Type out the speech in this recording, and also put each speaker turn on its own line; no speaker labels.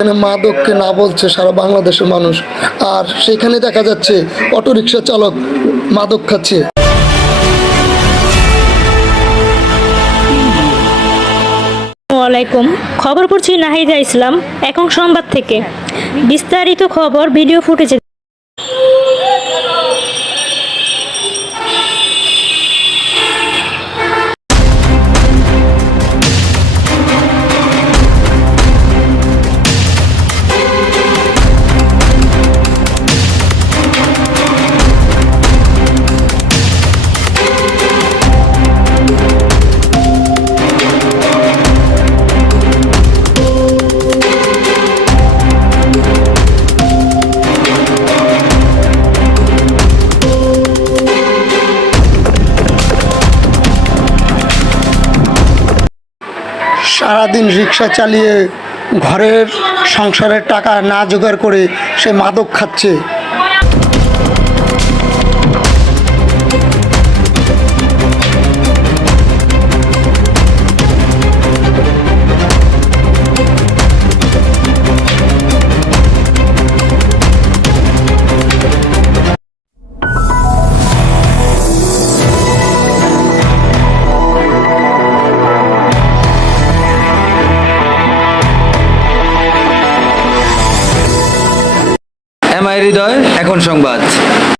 এখানে মাদককে না বলছে, সারা বাংলাদেশের মানুষ। আর সেখানে দেখা যাচ্ছে অটোরিকশা চালক মাদক খাচ্ছে
আলাইকুম। খবর পড়ছি নাহিদা ইসলাম এখন সংবাদ থেকে। বিস্তারিত খবর ভিডিও ফুটেজে
সারাদিন রিক্সা চালিয়ে ঘরের সংসারের টাকা না জোগাড় করে সে মাদক খাচ্ছে।
এম আই হৃদয় এখন সংবাদ।